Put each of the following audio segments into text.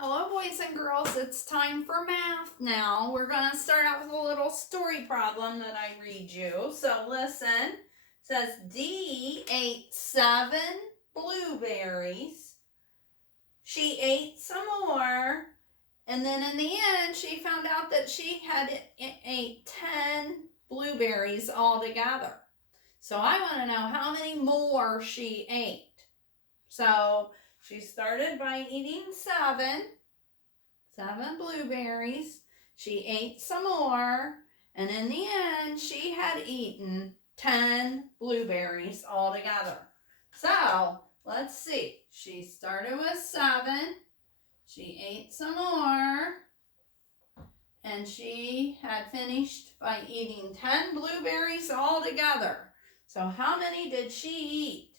Hello, boys and girls. It's time for math now. We're going to start out with a little story problem that I read you. So listen. It says Dee ate 7 blueberries. She ate some more. And then in the end, she found out that she had ate 10 blueberries altogether. So I want to know how many more she ate. So she started by eating 7 blueberries. She ate some more, and in the end, she had eaten 10 blueberries altogether. So let's see. She started with 7. She ate some more, and she had finished by eating 10 blueberries altogether. So how many did she eat?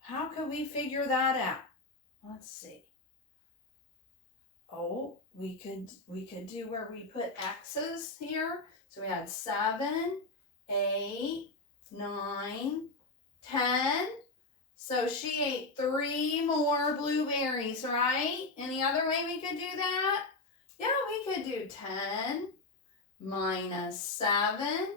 How could we figure that out? Let's see. Oh, we could do where we put X's here. So we had 7, 8, 9, 10. So she ate 3 more blueberries, right? Any other way we could do that? Yeah, we could do 10 minus 7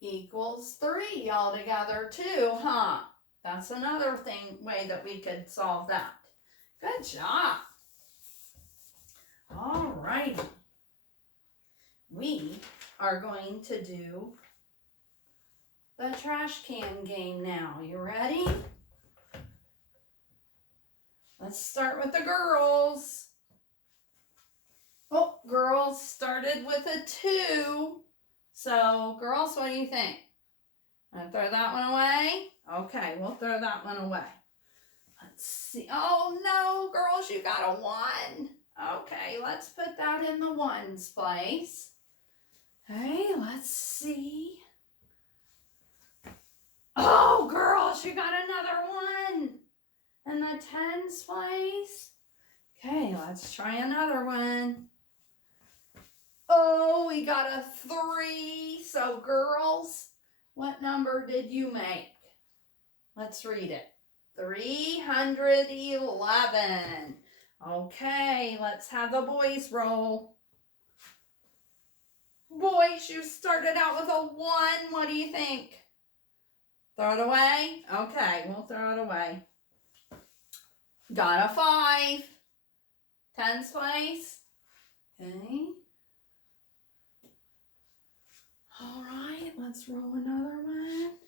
equals 3 altogether too, huh? That's another way that we could solve that. Good job. All right. We are going to do the trash can game now. You ready? Let's start with the girls. Oh, girls started with a 2. So, girls, what do you think? Want to throw that one away? Okay, we'll throw that one away. Let's see. Oh, no, girls, you got a 1. Okay, let's put that in the 1's place. Okay, let's see. Oh, girls, you got another 1 in the 10's place. Okay, let's try another one. Oh, we got a 3. So, girls, what number did you make? Let's read it. 311. Okay, let's have the boys roll. Boys, you started out with a 1. What do you think? Throw it away? Okay, we'll throw it away. Got a 5. 10's place. Okay. All right, let's roll another one.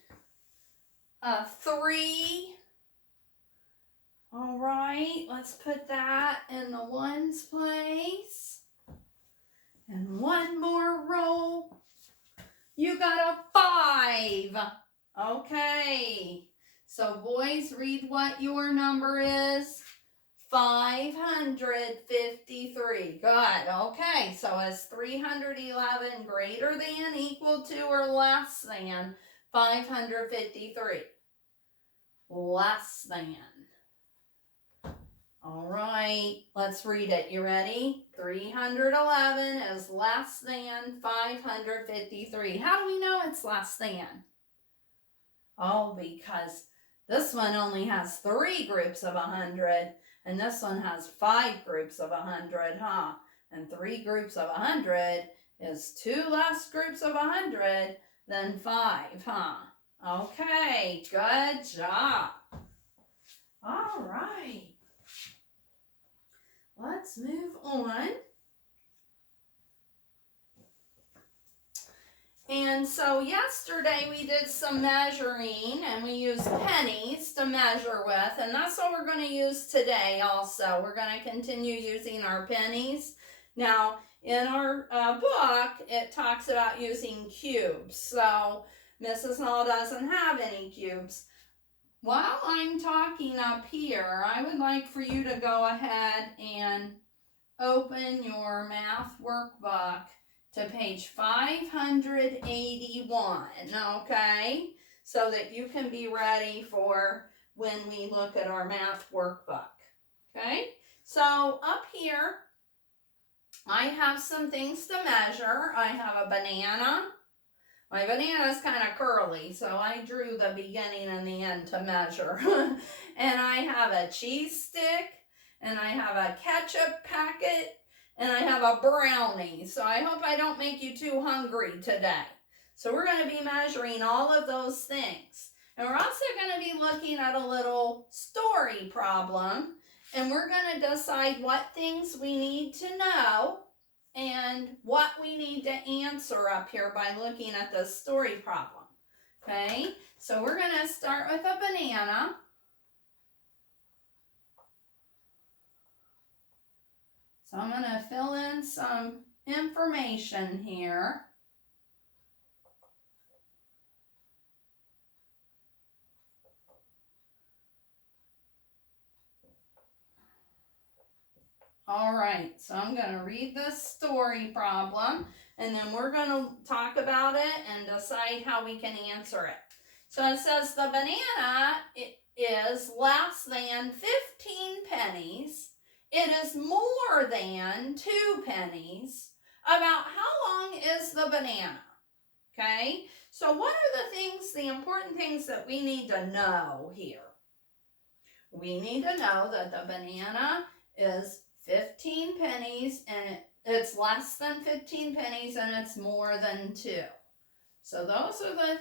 A 3. All right, let's put that in the 1's place. And one more roll. You got a 5. Okay. So boys, read what your number is. 553. Good. Okay. So is 311 greater than, equal to, or less than 553? Less than. All right, let's read it. You ready? 311 is less than 553. How do we know it's less than? Oh, because this one only has 3 groups of 100, and this one has 5 groups of 100, huh? And 3 groups of 100 is 2 less groups of 100 than 5, huh? Okay, good job. All right. Let's move on. And so yesterday we did some measuring, and we used pennies to measure with, and that's what we're going to use today also. We're going to continue using our pennies. Now, in our book, it talks about using cubes. So Mrs. Hall doesn't have any cubes. While I'm talking up here, I would like for you to go ahead and open your math workbook to page 581, okay? So that you can be ready for when we look at our math workbook, okay? So up here, I have some things to measure. I have a banana. My banana is kind of curly, so I drew the beginning and the end to measure. And I have a cheese stick, and I have a ketchup packet, and I have a brownie. So I hope I don't make you too hungry today. So we're going to be measuring all of those things. And we're also going to be looking at a little story problem. And we're going to decide what things we need to know and what we need to answer up here by looking at the story problem. Okay, so we're going to start with a banana. So I'm going to fill in some information here. All right, so I'm going to read this story problem, and then we're going to talk about it and decide how we can answer it. So it says the banana is less than 15 pennies. It is more than 2 pennies. About how long is the banana? Okay, so what are the important things that we need to know here? We need to know that the banana is 15 pennies and it's less than 15 pennies and it's more than 2. So those are the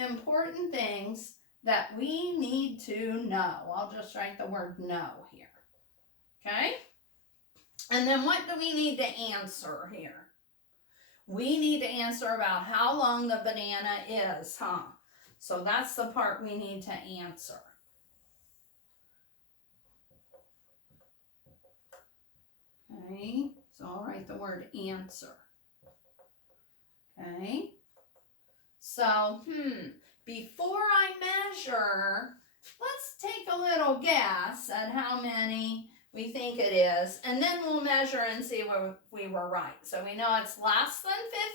important things that we need to know. I'll just write the word know here. Okay? And then what do we need to answer here? We need to answer about how long the banana is, huh? So that's the part we need to answer. Okay, so I'll write the word answer. Okay, so, before I measure, let's take a little guess at how many we think it is, and then we'll measure and see if we were right. So we know it's less than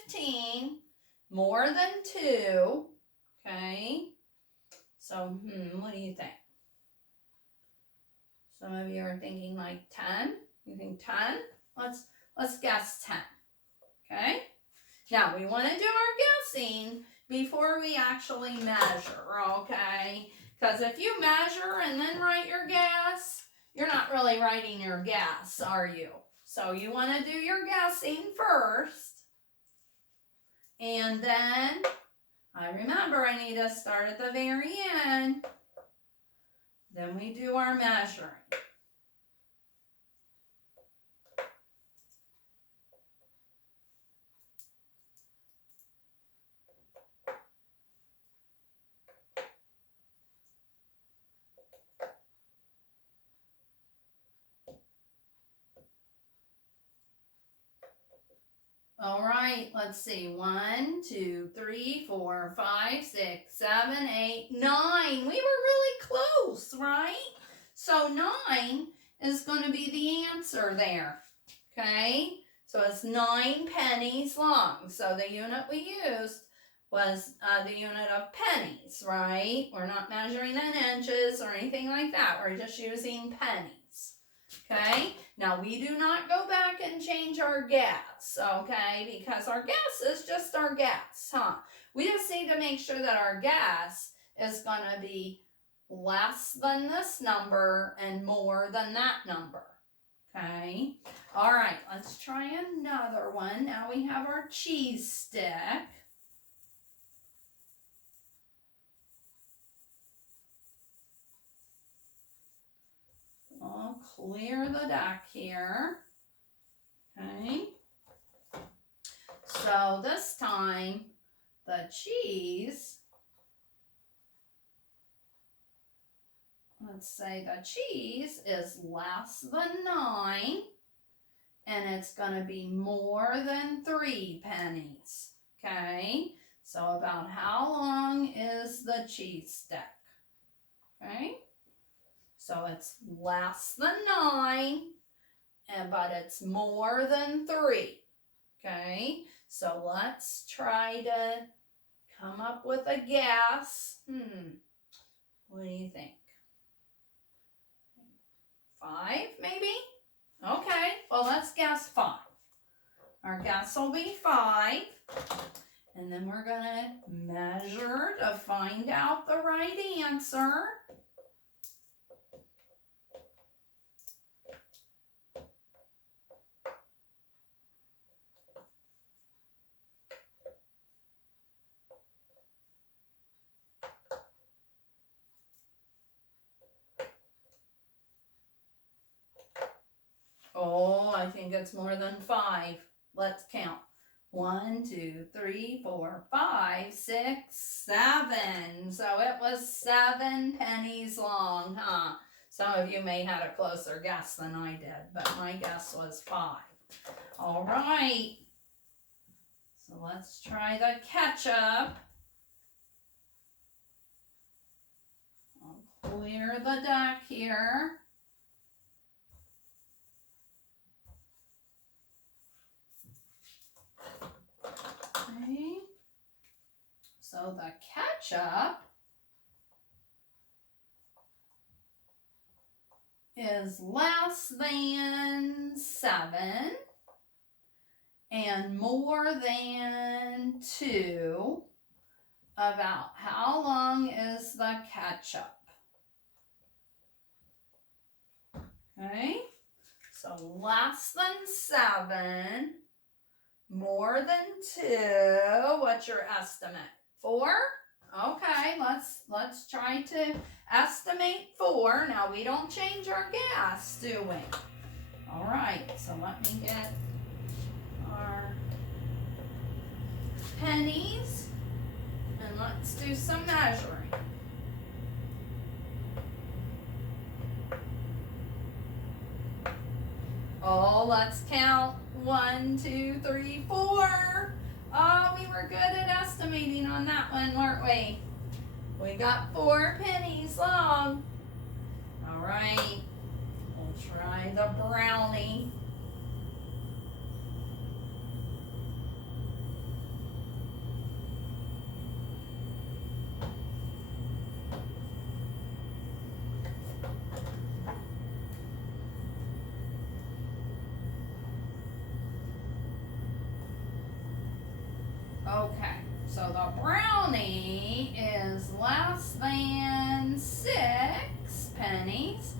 15, more than 2, okay? So, what do you think? Some of you are thinking like 10. You think 10? Let's guess 10. Okay? Now, we want to do our guessing before we actually measure, okay? Because if you measure and then write your guess, you're not really writing your guess, are you? So you want to do your guessing first. And then, remember, I need to start at the very end. Then we do our measuring. All right, let's see. 1, 2, 3, 4, 5, 6, 7, 8, 9. We were really close, right? So 9 is going to be the answer there. Okay? So it's 9 pennies long. So the unit we used was the unit of pennies, right? We're not measuring in inches or anything like that. We're just using pennies. Okay, now we do not go back and change our guess, okay, because our guess is just our guess, huh? We just need to make sure that our guess is going to be less than this number and more than that number, okay? All right, let's try another one. Now we have our cheese stick. I'll clear the deck here. Okay. So this time, the cheese, let's say the cheese is less than 9, and it's going to be more than 3 pennies. Okay. So about how long is the cheese stick? Okay. So it's less than 9, but it's more than 3. Okay, so let's try to come up with a guess. What do you think? 5, maybe? Okay, well, let's guess 5. Our guess will be 5. And then we're going to measure to find out the right answer. I think it's more than 5. Let's count. 1, 2, 3, 4, 5, 6, 7. So it was 7 pennies long, huh? Some of you may have a closer guess than I did, but my guess was 5. All right. So let's try the ketchup. I'll clear the deck here. Okay. So the ketchup is less than 7 and more than 2. About how long is the ketchup? Okay, so less than 7, more than 2. What's your estimate? 4? Okay, let's try to estimate 4. Now we don't change our gas, do we? All right, so let me get our pennies and let's do some measuring. Oh, let's count. 1, 2, 3, 4. Oh, we were good at estimating on that one, weren't we? We got 4 pennies long. All right, we'll try the brownie. Okay, so the brownie is less than 6 pennies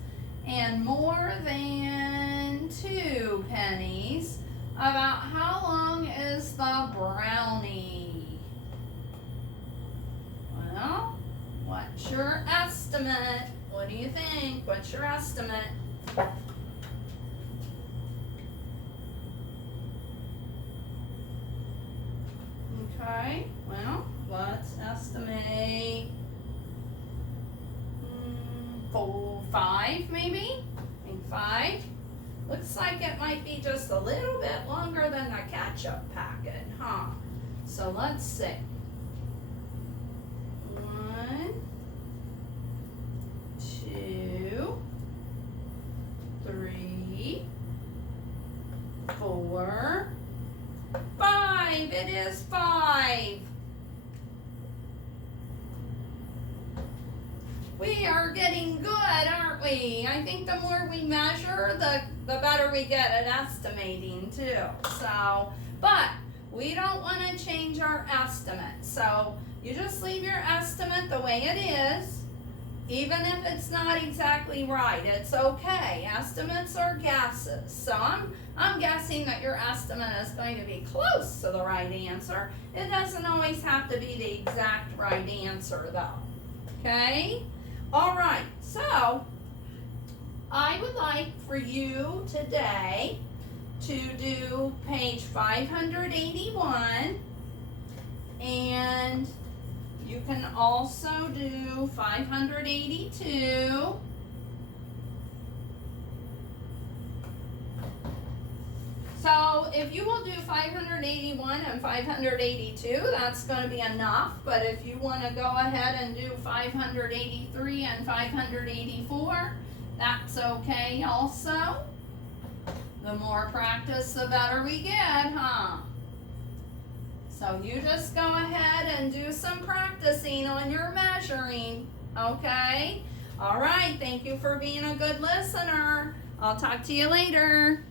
and more than 2 pennies. About how long is the brownie? Well, what's your estimate? What do you think? What's your estimate? Okay, well, let's estimate 5 maybe? I think 5. Looks like it might be just a little bit longer than the ketchup packet, huh? So let's see. 1, 2, 3, 4, 5. It is 5. We are getting good, aren't we? I think the more we measure, the better we get at estimating too. So, but we don't want to change our estimate. So you just leave your estimate the way it is. Even if it's not exactly right, it's okay. Estimates are guesses. So I'm guessing that your estimate is going to be close to the right answer. It doesn't always have to be the exact right answer though. Okay? All right, so I would like for you today to do page 581, and you can also do 582. So if you will do 581 and 582, that's going to be enough. But if you want to go ahead and do 583 and 584, that's okay also. The more practice, the better we get, huh? So you just go ahead and do some practicing on your measuring, okay? All right, thank you for being a good listener. I'll talk to you later.